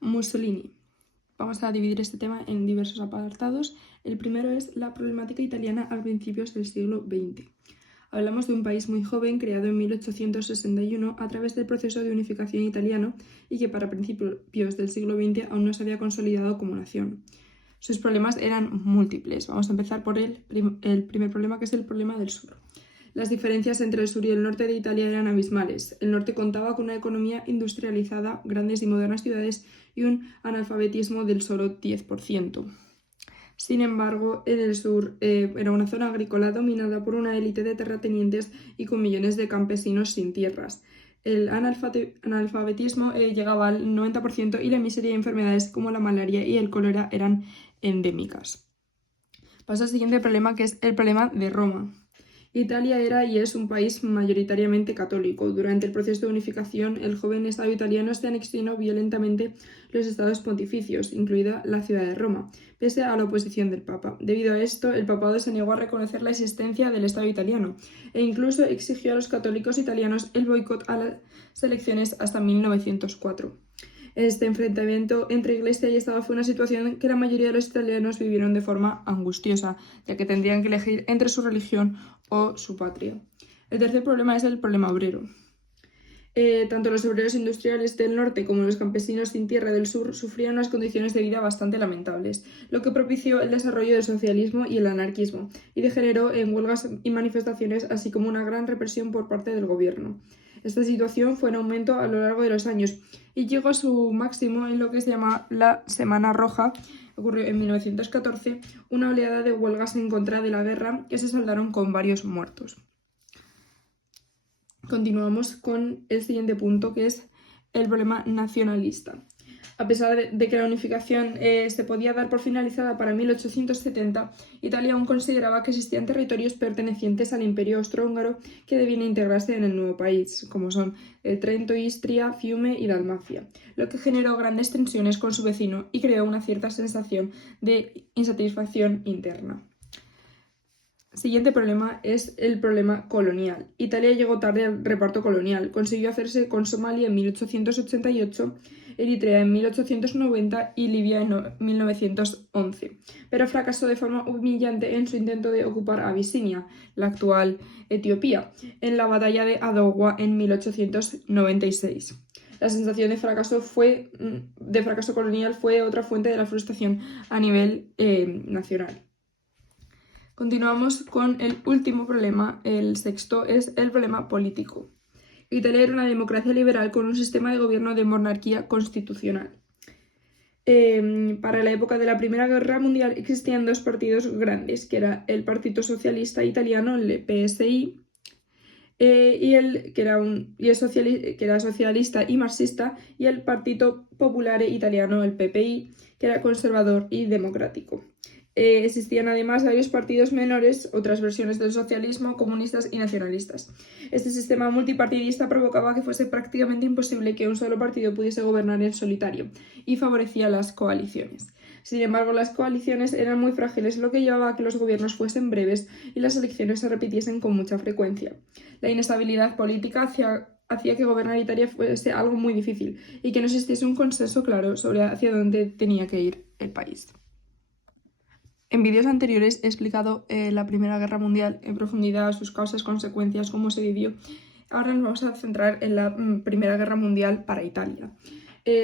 Mussolini. Vamos a dividir este tema en diversos apartados. El primero es la problemática italiana a principios del siglo XX. Hablamos de un país muy joven, creado en 1861 a través del proceso de unificación italiano y que para principios del siglo XX aún no se había consolidado como nación. Sus problemas eran múltiples. Vamos a empezar por el primer problema, que es el problema del sur. Las diferencias entre el sur y el norte de Italia eran abismales. El norte contaba con una economía industrializada, grandes y modernas ciudades y un analfabetismo del solo 10%. Sin embargo, en el sur era una zona agrícola dominada por una élite de terratenientes y con millones de campesinos sin tierras. El analfabetismo llegaba al 90% y la miseria y enfermedades como la malaria y el cólera eran endémicas. Paso al siguiente problema, que es el problema de Roma. Italia era y es un país mayoritariamente católico. Durante el proceso de unificación, el joven Estado italiano se anexionó violentamente los estados pontificios, incluida la ciudad de Roma, pese a la oposición del Papa. Debido a esto, el papado se negó a reconocer la existencia del Estado italiano e incluso exigió a los católicos italianos el boicot a las elecciones hasta 1904. Este enfrentamiento entre Iglesia y Estado fue una situación que la mayoría de los italianos vivieron de forma angustiosa, ya que tendrían que elegir entre su religión o su patria. El tercer problema es el problema obrero. Tanto los obreros industriales del norte como los campesinos sin tierra del sur sufrían unas condiciones de vida bastante lamentables, lo que propició el desarrollo del socialismo y el anarquismo, y degeneró en huelgas y manifestaciones, así como una gran represión por parte del gobierno. Esta situación fue en aumento a lo largo de los años y llegó a su máximo en lo que se llama la Semana Roja. Ocurrió en 1914 una oleada de huelgas en contra de la guerra que se saldaron con varios muertos. Continuamos con el siguiente punto, que es el problema nacionalista. A pesar de que la unificación se podía dar por finalizada para 1870, Italia aún consideraba que existían territorios pertenecientes al Imperio Austrohúngaro que debían integrarse en el nuevo país, como son Trento, Istria, Fiume y Dalmacia, lo que generó grandes tensiones con su vecino y creó una cierta sensación de insatisfacción interna. Siguiente problema es el problema colonial. Italia llegó tarde al reparto colonial. Consiguió hacerse con Somalia en 1888, Eritrea en 1890 y Libia en 1911, pero fracasó de forma humillante en su intento de ocupar Abisinia, la actual Etiopía, en la batalla de Adowwa en 1896. La sensación de fracaso colonial fue otra fuente de la frustración a nivel nacional. Continuamos con el último problema, el sexto, es el problema político. Italia era una democracia liberal con un sistema de gobierno de monarquía constitucional. Para la época de la Primera Guerra Mundial existían dos partidos grandes, que era el Partido Socialista Italiano, el PSI, que era socialista y marxista, y el Partito Popolare Italiano, el PPI, que era conservador y democrático. Existían además varios partidos menores, otras versiones del socialismo, comunistas y nacionalistas. Este sistema multipartidista provocaba que fuese prácticamente imposible que un solo partido pudiese gobernar en solitario y favorecía las coaliciones. Sin embargo, las coaliciones eran muy frágiles, lo que llevaba a que los gobiernos fuesen breves y las elecciones se repitiesen con mucha frecuencia. La inestabilidad política hacía que gobernar Italia fuese algo muy difícil y que no existiese un consenso claro sobre hacia dónde tenía que ir el país. En vídeos anteriores he explicado la Primera Guerra Mundial en profundidad, sus causas, consecuencias, cómo se vivió. Ahora nos vamos a centrar en la Primera Guerra Mundial para Italia.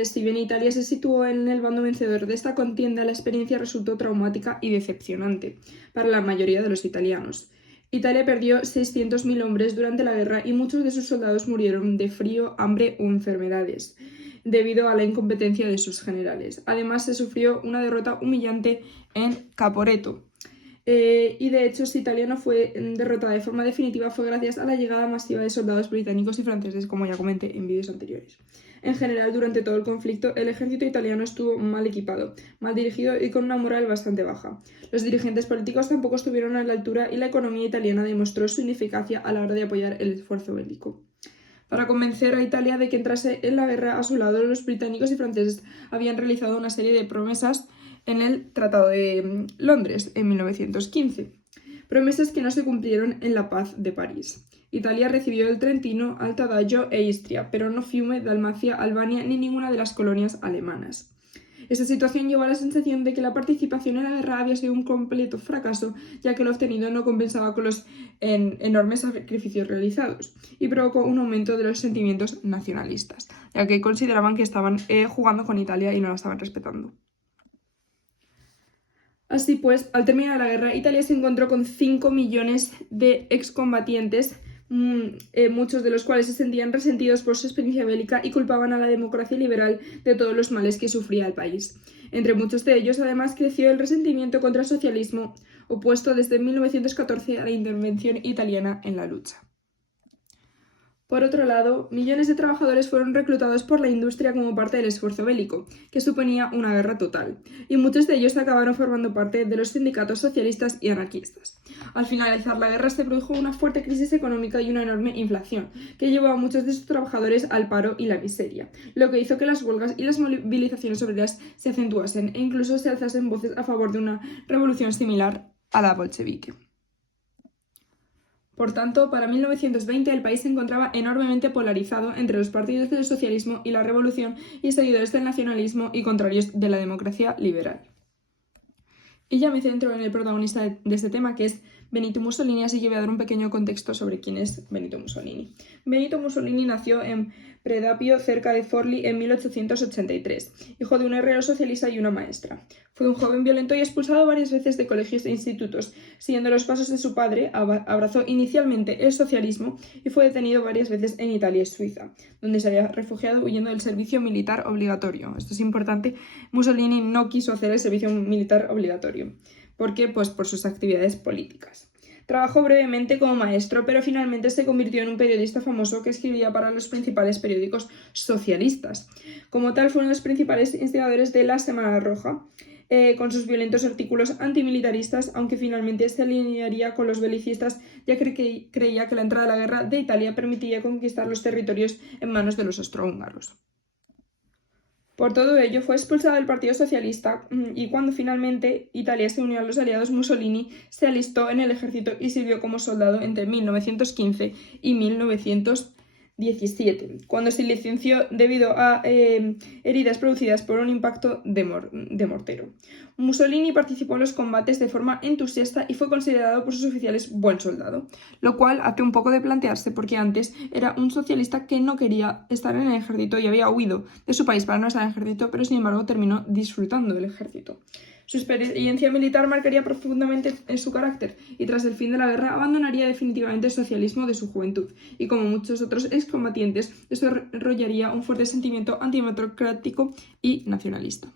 Si bien Italia se situó en el bando vencedor de esta contienda, la experiencia resultó traumática y decepcionante para la mayoría de los italianos. Italia perdió 600.000 hombres durante la guerra y muchos de sus soldados murieron de frío, hambre o enfermedades debido a la incompetencia de sus generales. Además, se sufrió una derrota humillante en Caporetto. Y de hecho, si Italia no fue derrotada de forma definitiva, fue gracias a la llegada masiva de soldados británicos y franceses, como ya comenté en vídeos anteriores. En general, durante todo el conflicto, el ejército italiano estuvo mal equipado, mal dirigido y con una moral bastante baja. Los dirigentes políticos tampoco estuvieron a la altura y la economía italiana demostró su ineficacia a la hora de apoyar el esfuerzo bélico. Para convencer a Italia de que entrase en la guerra a su lado, los británicos y franceses habían realizado una serie de promesas en el Tratado de Londres en 1915. promesas que no se cumplieron en la Paz de París. Italia recibió el Trentino, Alto Adagio e Istria, pero no Fiume, Dalmacia, Albania ni ninguna de las colonias alemanas. Esta situación llevó a la sensación de que la participación en la guerra había sido un completo fracaso, ya que lo obtenido no compensaba con los enormes sacrificios realizados, y provocó un aumento de los sentimientos nacionalistas, ya que consideraban que estaban jugando con Italia y no la estaban respetando. Así pues, al terminar la guerra, Italia se encontró con 5 millones de excombatientes, muchos de los cuales se sentían resentidos por su experiencia bélica y culpaban a la democracia liberal de todos los males que sufría el país. Entre muchos de ellos, además, creció el resentimiento contra el socialismo, opuesto desde 1914 a la intervención italiana en la lucha. Por otro lado, millones de trabajadores fueron reclutados por la industria como parte del esfuerzo bélico, que suponía una guerra total, y muchos de ellos acabaron formando parte de los sindicatos socialistas y anarquistas. Al finalizar la guerra se produjo una fuerte crisis económica y una enorme inflación, que llevó a muchos de sus trabajadores al paro y la miseria, lo que hizo que las huelgas y las movilizaciones obreras se acentuasen e incluso se alzasen voces a favor de una revolución similar a la bolchevique. Por tanto, para 1920 el país se encontraba enormemente polarizado entre los partidos del socialismo y la revolución y seguidores del nacionalismo y contrarios de la democracia liberal. Y ya me centro en el protagonista de este tema, que es Benito Mussolini, así que voy a dar un pequeño contexto sobre quién es Benito Mussolini. Benito Mussolini nació en Predapio, cerca de Forlì, en 1883, hijo de un herrero socialista y una maestra. Fue un joven violento y expulsado varias veces de colegios e institutos. Siguiendo los pasos de su padre, abrazó inicialmente el socialismo y fue detenido varias veces en Italia y Suiza, donde se había refugiado huyendo del servicio militar obligatorio. Esto es importante, Mussolini no quiso hacer el servicio militar obligatorio. ¿Por qué? Pues por sus actividades políticas. Trabajó brevemente como maestro, pero finalmente se convirtió en un periodista famoso que escribía para los principales periódicos socialistas. Como tal, fue uno de los principales instigadores de la Semana Roja, con sus violentos artículos antimilitaristas, aunque finalmente se alinearía con los belicistas, ya que creía que la entrada a la guerra de Italia permitiría conquistar los territorios en manos de los austrohúngaros. Por todo ello, fue expulsado del Partido Socialista y cuando finalmente Italia se unió a los aliados, Mussolini se alistó en el ejército y sirvió como soldado entre 1915 y 1917, cuando se licenció debido a heridas producidas por un impacto de mortero. Mussolini participó en los combates de forma entusiasta y fue considerado por sus oficiales buen soldado, lo cual hace un poco de plantearse porque antes era un socialista que no quería estar en el ejército y había huido de su país para no estar en el ejército, pero sin embargo terminó disfrutando del ejército. Su experiencia militar marcaría profundamente en su carácter y tras el fin de la guerra abandonaría definitivamente el socialismo de su juventud y, como muchos otros excombatientes, desarrollaría un fuerte sentimiento antidemocrático y nacionalista.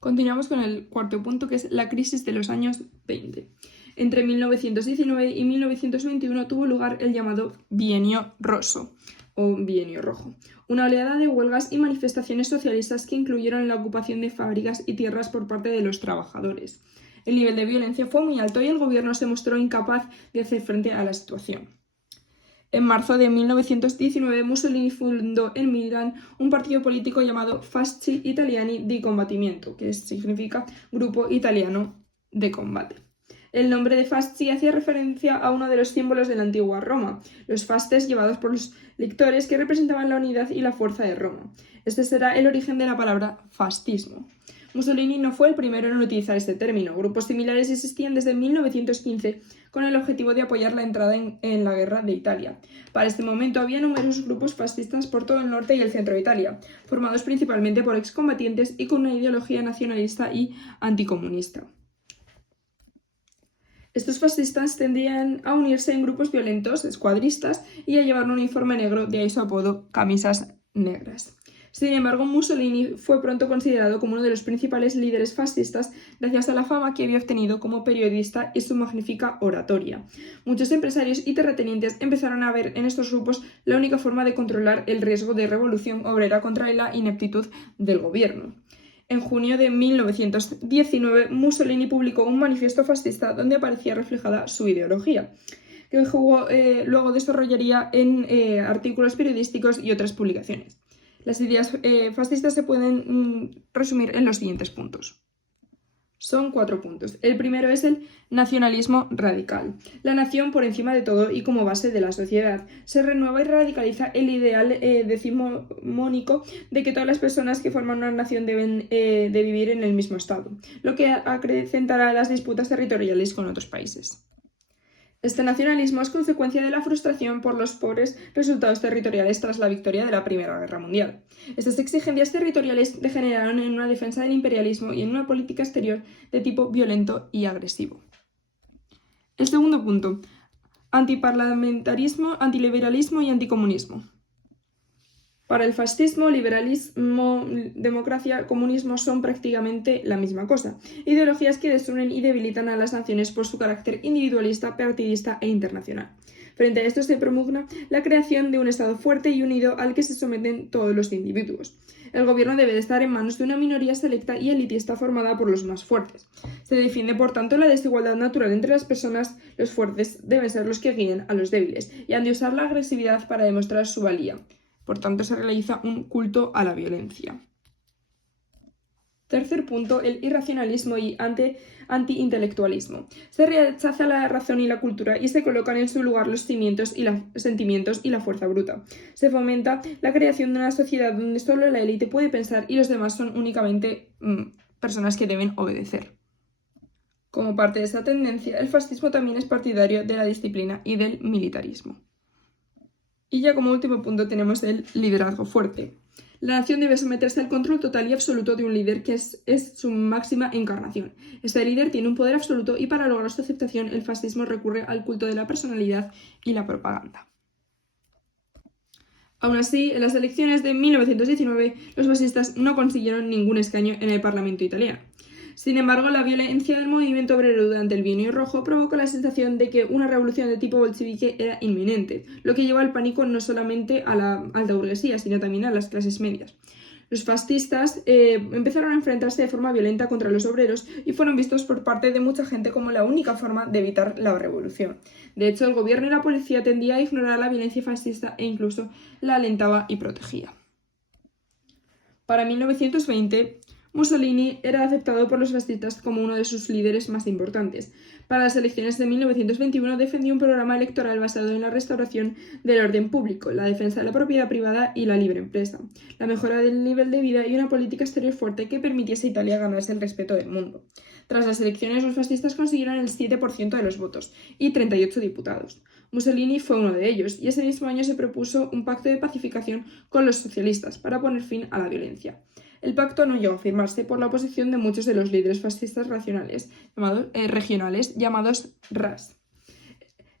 Continuamos con el cuarto punto, que es la crisis de los años 20. Entre 1919 y 1921 tuvo lugar el llamado Bienio Rosso, o Bienio Rojo, una oleada de huelgas y manifestaciones socialistas que incluyeron la ocupación de fábricas y tierras por parte de los trabajadores. El nivel de violencia fue muy alto y el gobierno se mostró incapaz de hacer frente a la situación. En marzo de 1919, Mussolini fundó en Milán un partido político llamado Fasci Italiani di Combattimento, que significa Grupo Italiano de Combate. El nombre de Fasci hacía referencia a uno de los símbolos de la antigua Roma, los fasces llevados por los lictores que representaban la unidad y la fuerza de Roma. Este será el origen de la palabra fascismo. Mussolini no fue el primero en utilizar este término. Grupos similares existían desde 1915 con el objetivo de apoyar la entrada en la guerra de Italia. Para este momento había numerosos grupos fascistas por todo el norte y el centro de Italia, formados principalmente por excombatientes y con una ideología nacionalista y anticomunista. Estos fascistas tendían a unirse en grupos violentos, escuadristas, y a llevar un uniforme negro, de ahí su apodo camisas negras. Sin embargo, Mussolini fue pronto considerado como uno de los principales líderes fascistas gracias a la fama que había obtenido como periodista y su magnífica oratoria. Muchos empresarios y terratenientes empezaron a ver en estos grupos la única forma de controlar el riesgo de revolución obrera contra la ineptitud del gobierno. En junio de 1919, Mussolini publicó un manifiesto fascista donde aparecía reflejada su ideología, que luego desarrollaría en artículos periodísticos y otras publicaciones. Las ideas fascistas se pueden resumir en los siguientes puntos. Son 4 puntos. El primero es el nacionalismo radical. La nación por encima de todo y como base de la sociedad. Se renueva y radicaliza el ideal decimonónico de que todas las personas que forman una nación deben de vivir en el mismo estado, lo que acrecentará las disputas territoriales con otros países. Este nacionalismo es consecuencia de la frustración por los pobres resultados territoriales tras la victoria de la Primera Guerra Mundial. Estas exigencias territoriales degeneraron en una defensa del imperialismo y en una política exterior de tipo violento y agresivo. El segundo punto: antiparlamentarismo, antiliberalismo y anticomunismo. Para el fascismo, liberalismo, democracia, comunismo son prácticamente la misma cosa, ideologías que destruyen y debilitan a las naciones por su carácter individualista, partidista e internacional. Frente a esto se promulga la creación de un Estado fuerte y unido al que se someten todos los individuos. El gobierno debe de estar en manos de una minoría selecta y elitista formada por los más fuertes. Se defiende, por tanto, la desigualdad natural entre las personas. Los fuertes deben ser los que guíen a los débiles y han de usar la agresividad para demostrar su valía. Por tanto, se realiza un culto a la violencia. Tercer punto: el irracionalismo y anti-intelectualismo. Se rechaza la razón y la cultura y se colocan en su lugar los sentimientos y la fuerza bruta. Se fomenta la creación de una sociedad donde solo la élite puede pensar y los demás son únicamente personas que deben obedecer. Como parte de esta tendencia, el fascismo también es partidario de la disciplina y del militarismo. Y ya como último punto tenemos el liderazgo fuerte. La nación debe someterse al control total y absoluto de un líder que es su máxima encarnación. Este líder tiene un poder absoluto y para lograr su aceptación el fascismo recurre al culto de la personalidad y la propaganda. Aún así, en las elecciones de 1919 los fascistas no consiguieron ningún escaño en el Parlamento italiano. Sin embargo, la violencia del movimiento obrero durante el Bienio Rojo provocó la sensación de que una revolución de tipo bolchevique era inminente, lo que llevó al pánico no solamente a la alta burguesía, sino también a las clases medias. Los fascistas empezaron a enfrentarse de forma violenta contra los obreros y fueron vistos por parte de mucha gente como la única forma de evitar la revolución. De hecho, el gobierno y la policía tendían a ignorar la violencia fascista e incluso la alentaba y protegía. Para 1920, Mussolini era aceptado por los fascistas como uno de sus líderes más importantes. Para las elecciones de 1921 defendió un programa electoral basado en la restauración del orden público, la defensa de la propiedad privada y la libre empresa, la mejora del nivel de vida y una política exterior fuerte que permitiese a Italia ganarse el respeto del mundo. Tras las elecciones, los fascistas consiguieron el 7% de los votos y 38 diputados. Mussolini fue uno de ellos, y ese mismo año se propuso un pacto de pacificación con los socialistas para poner fin a la violencia. El pacto no llegó a firmarse por la oposición de muchos de los líderes fascistas regionales llamados RAS.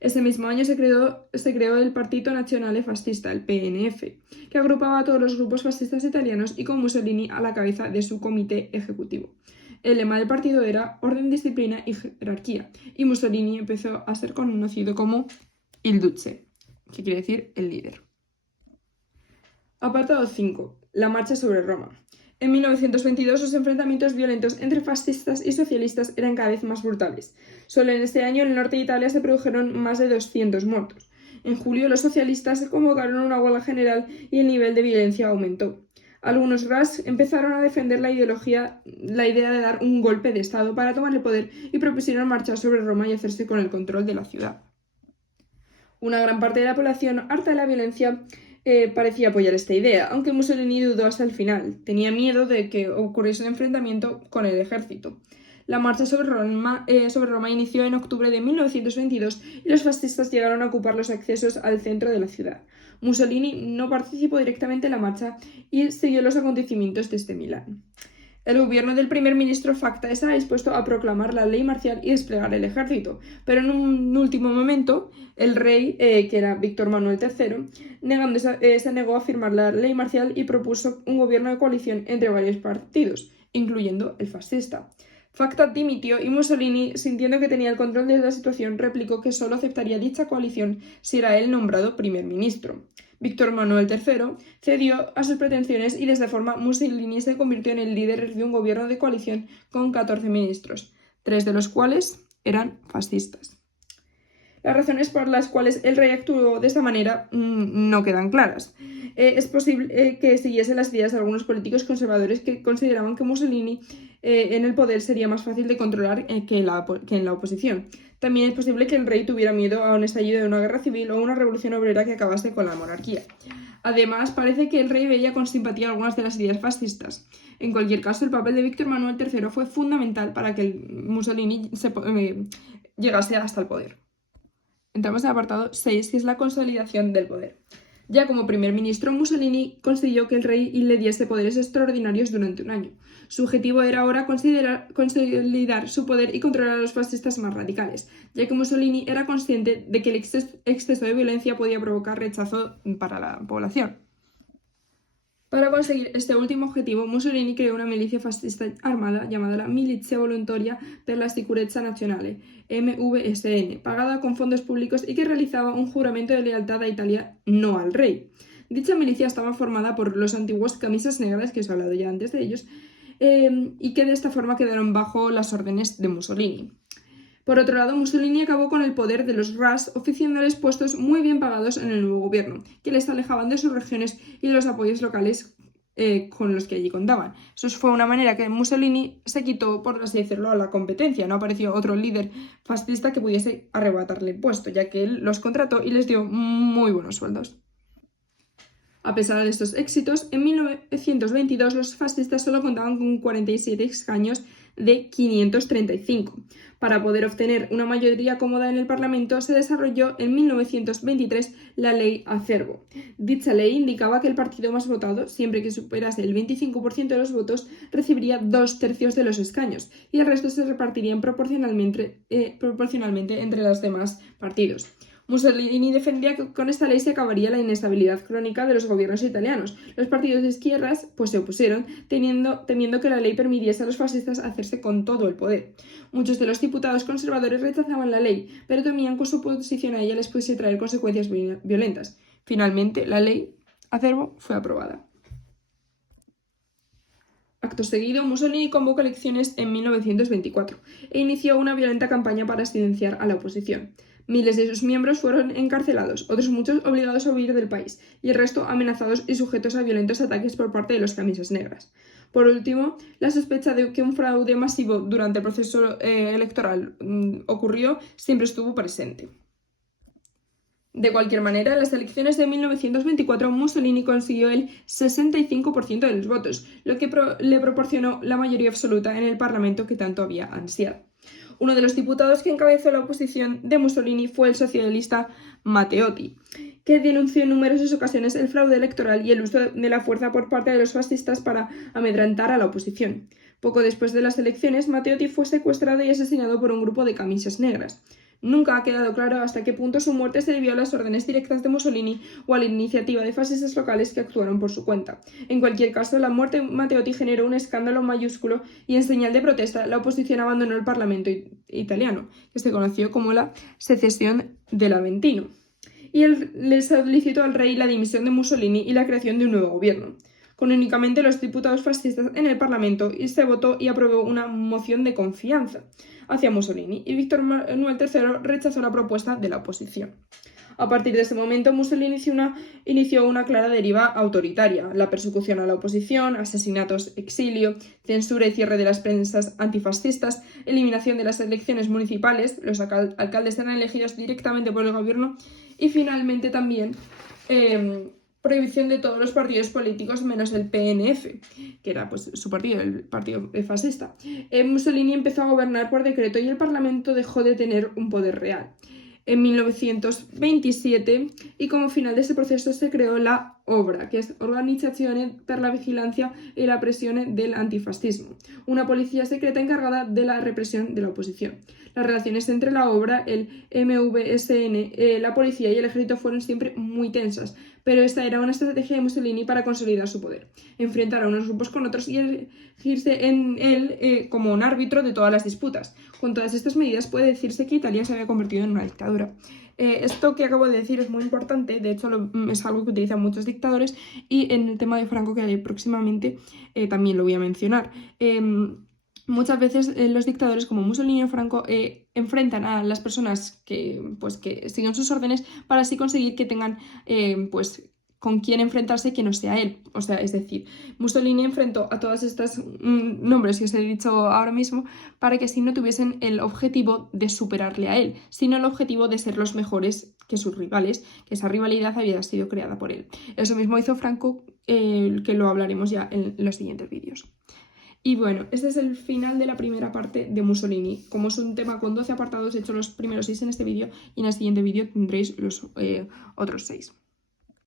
Ese mismo año se creó el Partito Nazionale Fascista, el PNF, que agrupaba a todos los grupos fascistas italianos y con Mussolini a la cabeza de su comité ejecutivo. El lema del partido era orden, disciplina y jerarquía, y Mussolini empezó a ser conocido como Il Duce, que quiere decir el líder. Apartado 5. La marcha sobre Roma. En 1922 los enfrentamientos violentos entre fascistas y socialistas eran cada vez más brutales. Solo en este año en el norte de Italia se produjeron más de 200 muertos. En julio los socialistas convocaron una huelga general y el nivel de violencia aumentó. Algunos RAS empezaron a defender la idea de dar un golpe de Estado para tomar el poder y propusieron marchar sobre Roma y hacerse con el control de la ciudad. Una gran parte de la población, harta de la violencia, parecía apoyar esta idea, aunque Mussolini dudó hasta el final. Tenía miedo de que ocurriese un enfrentamiento con el ejército. La marcha sobre Roma inició en octubre de 1922 y los fascistas llegaron a ocupar los accesos al centro de la ciudad. Mussolini no participó directamente en la marcha y siguió los acontecimientos desde Milán. El gobierno del primer ministro Facta estaba dispuesto a proclamar la ley marcial y desplegar el ejército, pero en un último momento el rey, que era Víctor Manuel III, se negó a firmar la ley marcial y propuso un gobierno de coalición entre varios partidos, incluyendo el fascista. Facta dimitió y Mussolini, sintiendo que tenía el control de la situación, replicó que solo aceptaría dicha coalición si era él nombrado primer ministro. Víctor Manuel III cedió a sus pretensiones y de esta forma Mussolini se convirtió en el líder de un gobierno de coalición con 14 ministros, 3 de los cuales eran fascistas. Las razones por las cuales el rey actuó de esta manera no quedan claras. es posible que siguiese las ideas de algunos políticos conservadores que consideraban que Mussolini en el poder sería más fácil de controlar que en la oposición. También es posible que el rey tuviera miedo a un estallido de una guerra civil o una revolución obrera que acabase con la monarquía. Además, parece que el rey veía con simpatía algunas de las ideas fascistas. En cualquier caso, el papel de Víctor Manuel III fue fundamental para que Mussolini llegase hasta el poder. Entramos al apartado 6, que es la consolidación del poder. Ya como primer ministro, Mussolini consiguió que el rey le diese poderes extraordinarios durante un año. Su objetivo era ahora consolidar su poder y controlar a los fascistas más radicales, ya que Mussolini era consciente de que el exceso de violencia podía provocar rechazo para la población. Para conseguir este último objetivo, Mussolini creó una milicia fascista armada llamada la Milizia Volontaria per la Sicurezza Nazionale, MVSN, pagada con fondos públicos y que realizaba un juramento de lealtad a Italia, no al rey. Dicha milicia estaba formada por los antiguos camisas negras, que os he hablado ya antes de ellos, y que de esta forma quedaron bajo las órdenes de Mussolini. Por otro lado, Mussolini acabó con el poder de los RAS, oficiándoles puestos muy bien pagados en el nuevo gobierno, que les alejaban de sus regiones y de los apoyos locales con los que allí contaban. Eso fue una manera que Mussolini se quitó, por así decirlo, a la competencia. No apareció otro líder fascista que pudiese arrebatarle el puesto, ya que él los contrató y les dio muy buenos sueldos. A pesar de estos éxitos, en 1922 los fascistas solo contaban con 47 escaños de 535. Para poder obtener una mayoría cómoda en el Parlamento, se desarrolló en 1923 la Ley Acerbo. Dicha ley indicaba que el partido más votado, siempre que superase el 25% de los votos, recibiría 2/3 de los escaños y el resto se repartirían proporcionalmente entre los demás partidos. Mussolini defendía que con esta ley se acabaría la inestabilidad crónica de los gobiernos italianos. Los partidos de izquierdas se opusieron, temiendo que la ley permitiese a los fascistas hacerse con todo el poder. Muchos de los diputados conservadores rechazaban la ley, pero temían que su oposición a ella les pudiese traer consecuencias violentas. Finalmente, la ley Acerbo fue aprobada. Acto seguido, Mussolini convocó elecciones en 1924 e inició una violenta campaña para silenciar a la oposición. Miles de sus miembros fueron encarcelados, otros muchos obligados a huir del país, y el resto amenazados y sujetos a violentos ataques por parte de los camisas negras. Por último, la sospecha de que un fraude masivo durante el proceso electoral ocurrió siempre estuvo presente. De cualquier manera, en las elecciones de 1924 Mussolini consiguió el 65% de los votos, lo que le proporcionó la mayoría absoluta en el Parlamento que tanto había ansiado. Uno de los diputados que encabezó la oposición de Mussolini fue el socialista Matteotti, que denunció en numerosas ocasiones el fraude electoral y el uso de la fuerza por parte de los fascistas para amedrentar a la oposición. Poco después de las elecciones, Matteotti fue secuestrado y asesinado por un grupo de camisas negras. Nunca ha quedado claro hasta qué punto su muerte se debió a las órdenes directas de Mussolini o a la iniciativa de fascistas locales que actuaron por su cuenta. En cualquier caso, la muerte de Matteotti generó un escándalo mayúsculo y en señal de protesta la oposición abandonó el Parlamento italiano, que se conoció como la secesión del Aventino, y él le solicitó al rey la dimisión de Mussolini y la creación de un nuevo gobierno. Con únicamente los diputados fascistas en el Parlamento, y se votó y aprobó una moción de confianza hacia Mussolini, y Víctor Manuel III rechazó la propuesta de la oposición. A partir de ese momento, Mussolini inició una clara deriva autoritaria: la persecución a la oposición, asesinatos, exilio, censura y cierre de las prensas antifascistas, eliminación de las elecciones municipales, los alcaldes eran elegidos directamente por el gobierno, y finalmente también prohibición de todos los partidos políticos menos el PNF, que era su partido, el partido fascista. Mussolini empezó a gobernar por decreto y el Parlamento dejó de tener un poder real. En 1927, y como final de ese proceso, se creó la OBRA, que es Organizzazione per la Vigilancia e la Pressione del Antifascismo, una policía secreta encargada de la represión de la oposición. Las relaciones entre la OBRA, el MVSN, la policía y el ejército fueron siempre muy tensas, pero esta era una estrategia de Mussolini para consolidar su poder, enfrentar a unos grupos con otros y elegirse en él como un árbitro de todas las disputas. Con todas estas medidas puede decirse que Italia se había convertido en una dictadura. Esto que acabo de decir es muy importante, de hecho es algo que utilizan muchos dictadores, y en el tema de Franco, que hay próximamente, también lo voy a mencionar. Muchas veces los dictadores como Mussolini o Franco enfrentan a las personas que siguen sus órdenes para así conseguir que tengan con quién enfrentarse que no sea él. O sea, es decir, Mussolini enfrentó a todos estos nombres que os he dicho ahora mismo para que así no tuviesen el objetivo de superarle a él, sino el objetivo de ser los mejores que sus rivales, que esa rivalidad había sido creada por él. Eso mismo hizo Franco, que lo hablaremos ya en los siguientes vídeos. Y bueno, este es el final de la primera parte de Mussolini. Como es un tema con 12 apartados, he hecho los primeros 6 en este vídeo y en el siguiente vídeo tendréis los otros 6.